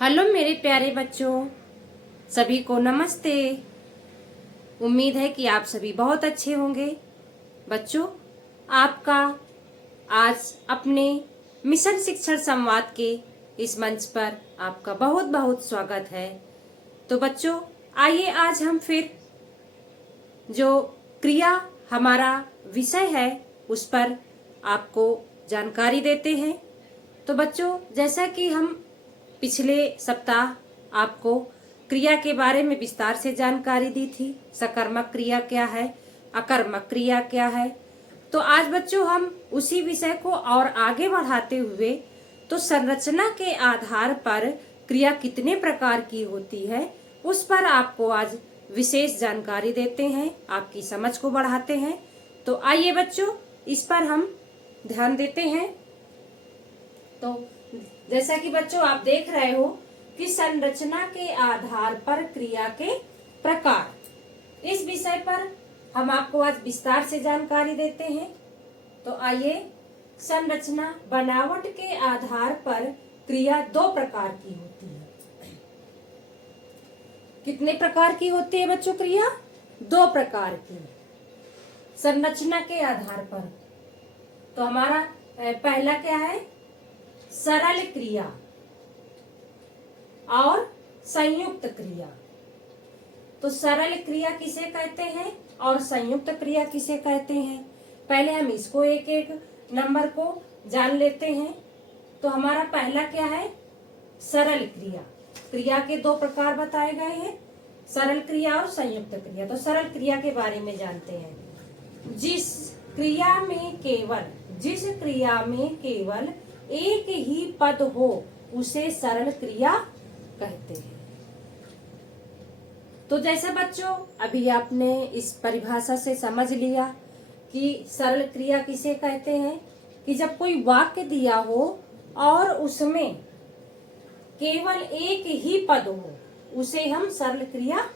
Hello मेरे प्यारे बच्चों, सभी को नमस्ते। उम्मीद है कि आप सभी बहुत अच्छे होंगे। बच्चों, आपका आज अपने मिशन शिक्षण संवाद के इस मंच पर आपका बहुत बहुत स्वागत है। तो बच्चों, आइए आज हम फिर जो क्रिया हमारा विषय है उस पर आपको जानकारी देते हैं। तो बच्चों, जैसा कि हम पिछले सप्ताह आपको क्रिया के बारे में विस्तार से जानकारी दी थी, सकर्मक क्रिया क्या है, अकर्मक क्रिया क्या है, तो आज बच्चों हम उसी विषय को और आगे बढ़ाते हुए तो संरचना के आधार पर क्रिया कितने प्रकार की होती है उस पर आपको आज विशेष जानकारी देते हैं, आपकी समझ को बढ़ाते हैं। तो आइए बच्चों, इस पर हम ध्यान देते हैं। तो जैसा कि बच्चों आप देख रहे हो कि संरचना के आधार पर क्रिया के प्रकार, इस विषय पर हम आपको आज विस्तार से जानकारी देते हैं। तो आइए, संरचना बनावट के आधार पर क्रिया दो प्रकार की होती है। कितने प्रकार की होती है बच्चों क्रिया? दो प्रकार की संरचना के आधार पर। तो हमारा पहला क्या है? सरल क्रिया और संयुक्त क्रिया। तो सरल क्रिया किसे कहते हैं और संयुक्त क्रिया किसे कहते हैं, पहले हम इसको एक एक नंबर को जान लेते हैं। तो हमारा पहला क्या है? सरल क्रिया। क्रिया के दो प्रकार बताए गए हैं, सरल क्रिया और संयुक्त क्रिया। तो सरल क्रिया के बारे में जानते हैं। जिस क्रिया में केवल एक ही पद हो उसे सरल क्रिया कहते हैं। तो जैसे बच्चों अभी आपने इस परिभाषा से समझ लिया कि सरल क्रिया किसे कहते हैं, कि जब कोई वाक्य दिया हो और उसमें केवल एक ही पद हो उसे हम सरल क्रिया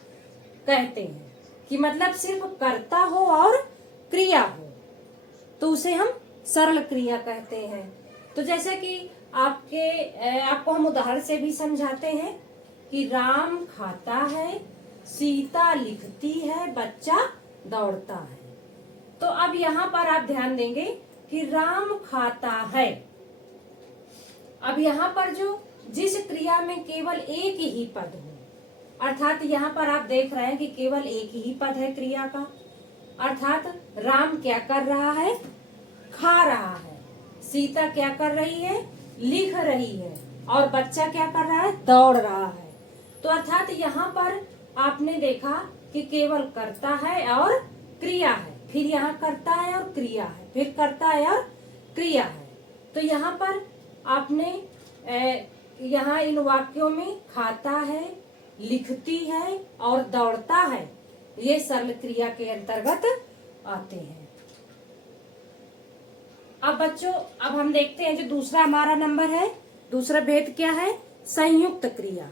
कहते हैं। कि मतलब सिर्फ कर्ता हो और क्रिया हो तो उसे हम सरल क्रिया कहते हैं। तो जैसे कि आपको हम उदाहरण से भी समझाते हैं कि राम खाता है, सीता लिखती है, बच्चा दौड़ता है। तो अब यहाँ पर आप ध्यान देंगे कि राम खाता है। अब यहाँ पर जिस क्रिया में केवल एक ही पद हो, अर्थात यहाँ पर आप देख रहे हैं कि केवल एक ही पद है क्रिया का, अर्थात राम क्या कर रहा है? खा रहा है। सीता क्या कर रही है? लिख रही है। और बच्चा क्या कर रहा है? दौड़ रहा है। तो अर्थात यहाँ पर आपने देखा कि केवल कर्ता है और क्रिया है, फिर यहाँ कर्ता है और क्रिया है, फिर कर्ता है और क्रिया है। तो यहाँ पर आपने यहाँ इन वाक्यों में खाता है, लिखती है और दौड़ता है, ये सरल क्रिया के अंतर्गत आते हैं। अब बच्चों अब हम देखते हैं जो दूसरा हमारा नंबर है, दूसरा भेद क्या है? संयुक्त क्रिया।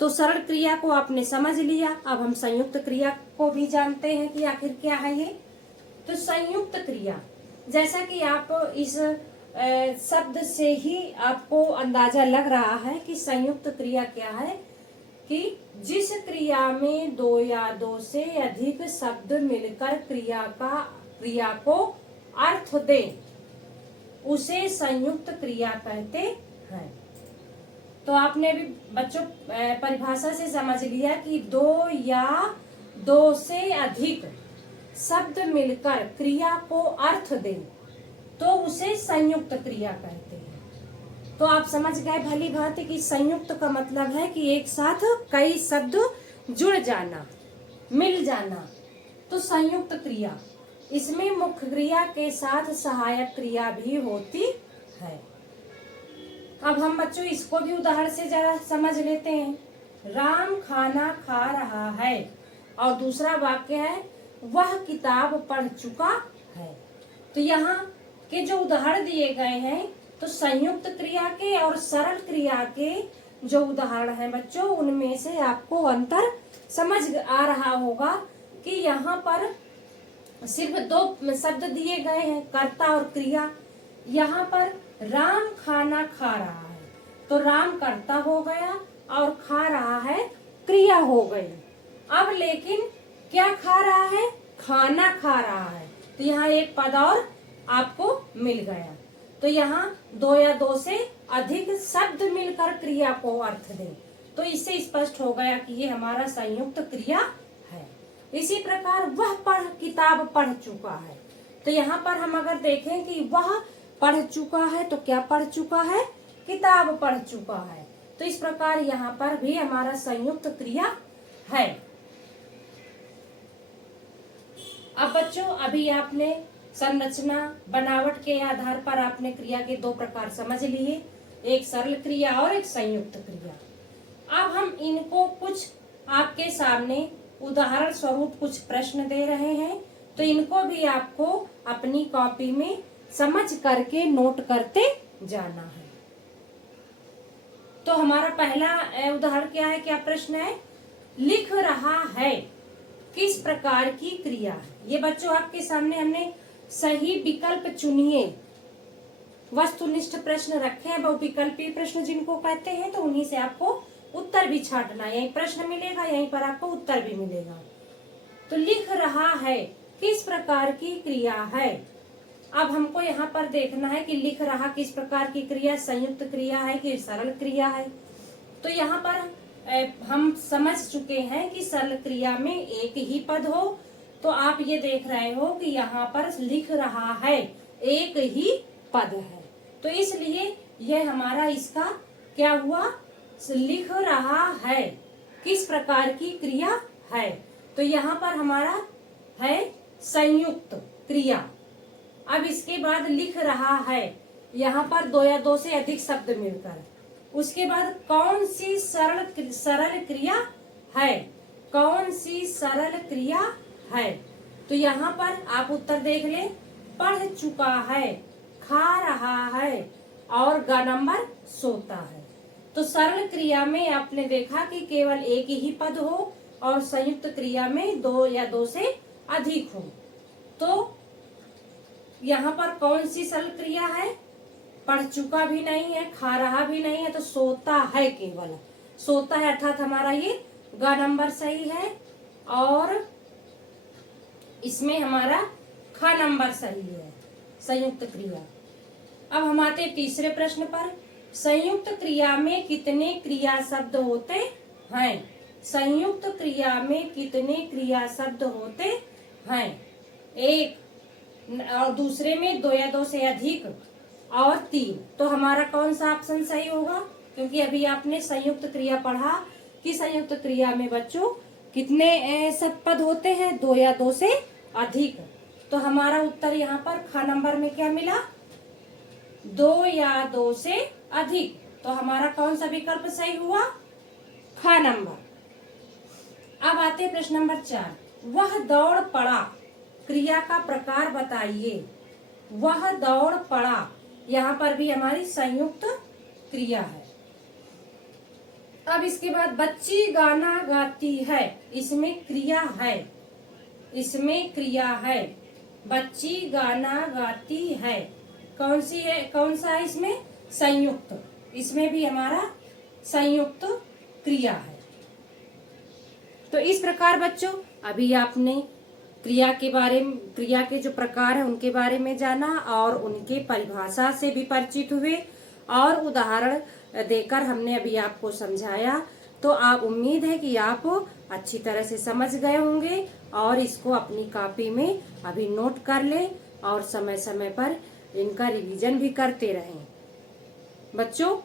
तो सरल क्रिया को आपने समझ लिया, अब हम संयुक्त क्रिया को भी जानते हैं कि आखिर क्या है ये। तो संयुक्त क्रिया, जैसा कि आप इस शब्द से ही आपको अंदाजा लग रहा है कि संयुक्त क्रिया क्या है, कि जिस क्रिया में दो या दो से अधिक शब्द मिलकर क्रिया को अर्थ दे उसे संयुक्त क्रिया कहते हैं। तो आपने भी बच्चों परिभाषा से समझ लिया कि दो या दो से अधिक शब्द मिलकर क्रिया को अर्थ दे तो उसे संयुक्त क्रिया कहते हैं। तो आप समझ गए भली भांति कि संयुक्त का मतलब है कि एक साथ कई शब्द जुड़ जाना, मिल जाना। तो संयुक्त क्रिया, इसमें मुख्य क्रिया के साथ सहायक क्रिया भी होती है। अब हम बच्चों इसको भी उदाहरण से जरा समझ लेते हैं। राम खाना खा रहा है और दूसरा वाक्य है वह किताब पढ़ चुका है। तो यहाँ के जो उदाहरण दिए गए हैं तो संयुक्त क्रिया के और सरल क्रिया के जो उदाहरण हैं बच्चों, उनमें से आपको अंतर समझ आ रहा होगा कि यहाँ पर सिर्फ दो शब्द दिए गए हैं, कर्ता और क्रिया। यहाँ पर राम खाना खा रहा है, तो राम कर्ता हो गया और खा रहा है क्रिया हो गई। अब लेकिन क्या खा रहा है, खाना खा रहा है, तो यहाँ एक पद और आपको मिल गया। तो यहाँ दो या दो से अधिक शब्द मिलकर क्रिया को अर्थ दें, तो इससे स्पष्ट हो गया कि ये हमारा संयुक्त क्रिया है। इसी प्रकार वह किताब पढ़ चुका है, तो यहाँ पर हम अगर देखें कि वह पढ़ चुका है तो क्या पढ़ चुका है, किताब पढ़ चुका है। तो इस प्रकार यहाँ पर भी हमारा संयुक्त क्रिया है। अब बच्चों अभी आपने संरचना बनावट के आधार पर आपने क्रिया के दो प्रकार समझ लिए, एक सरल क्रिया और एक संयुक्त क्रिया। अब हम इनको कुछ आपके सामने उदाहरण स्वरूप कुछ प्रश्न दे रहे हैं, तो इनको भी आपको अपनी कॉपी में समझ करके नोट करते जाना है। तो हमारा पहला उदाहरण क्या है, क्या प्रश्न है, लिख रहा है किस प्रकार की क्रिया है। ये बच्चों आपके सामने हमने सही विकल्प चुनिए वस्तुनिष्ठ प्रश्न रखे हैं, बहुविकल्पीय प्रश्न जिनको कहते हैं, तो उन्हीं से आपको उत्तर भी छांटना, यही प्रश्न मिलेगा, यहीं पर आपको उत्तर भी मिलेगा। तो लिख रहा है किस प्रकार की क्रिया है। अब हमको यहाँ पर देखना है कि लिख रहा किस प्रकार की क्रिया संयुक्त क्रिया है कि सरल क्रिया है। तो यहाँ पर हम समझ चुके हैं कि सरल क्रिया में एक ही पद हो, तो आप ये देख रहे हो कि यहाँ पर लिख रहा है एक ही पद है, तो इसलिए यह हमारा इसका क्या हुआ, लिख रहा है किस प्रकार की क्रिया है। तो यहाँ पर हमारा है संयुक्त क्रिया। अब इसके बाद लिख रहा है, यहाँ पर दो या दो से अधिक शब्द मिलकर, उसके बाद कौन सी सरल क्रिया है, कौन सी सरल क्रिया है। तो यहाँ पर आप उत्तर देख ले, पढ़ चुका है, खा रहा है और ग नंबर सोता है। तो सरल क्रिया में आपने देखा कि केवल एक ही पद हो और संयुक्त क्रिया में दो या दो से अधिक हो। तो यहाँ पर कौन सी सरल क्रिया है, पढ़ चुका भी नहीं है, खा रहा भी नहीं है, तो सोता है, केवल सोता है, अर्थात हमारा ये ग नंबर सही है और इसमें हमारा ख नंबर सही है, संयुक्त क्रिया। अब हम आते तीसरे प्रश्न पर, संयुक्त क्रिया में कितने क्रिया शब्द होते हैं। संयुक्त क्रिया में कितने क्रिया शब्द होते हैं, एक, और दूसरे में दो या दो से अधिक और तीन। तो हमारा कौन सा ऑप्शन सही होगा, क्योंकि अभी आपने संयुक्त क्रिया पढ़ा कि संयुक्त क्रिया में बच्चों कितने सब पद होते हैं, दो या दो से अधिक। तो हमारा उत्तर यहाँ पर ख नंबर में क्या मिला, दो या दो से अधिक। तो हमारा कौन सा विकल्प सही हुआ, ख नंबर। अब आते प्रश्न नंबर 4, वह दौड़ पड़ा क्रिया का प्रकार बताइए। वह दौड़ पड़ा, यहाँ पर भी हमारी संयुक्त क्रिया है। अब इसके बाद बच्ची गाना गाती है, इसमें क्रिया है, इसमें क्रिया है, बच्ची गाना गाती है, कौन सी है, कौन सा है इसमें, संयुक्त, इसमें भी हमारा संयुक्त क्रिया है। तो इस प्रकार बच्चों अभी आपने क्रिया के बारे में, क्रिया के जो प्रकार है उनके बारे में जाना और उनके परिभाषा से भी परिचित हुए और उदाहरण देकर हमने अभी आपको समझाया। तो आप उम्मीद है कि आप अच्छी तरह से समझ गए होंगे और इसको अपनी कॉपी में अभी नोट कर लें और समय समय पर इनका रिवीजन भी करते रहें। बच्चों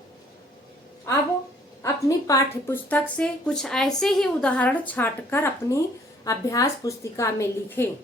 अब अपनी पाठ्य पुस्तक से कुछ ऐसे ही उदाहरण छांटकर अपनी अभ्यास पुस्तिका में लिखें।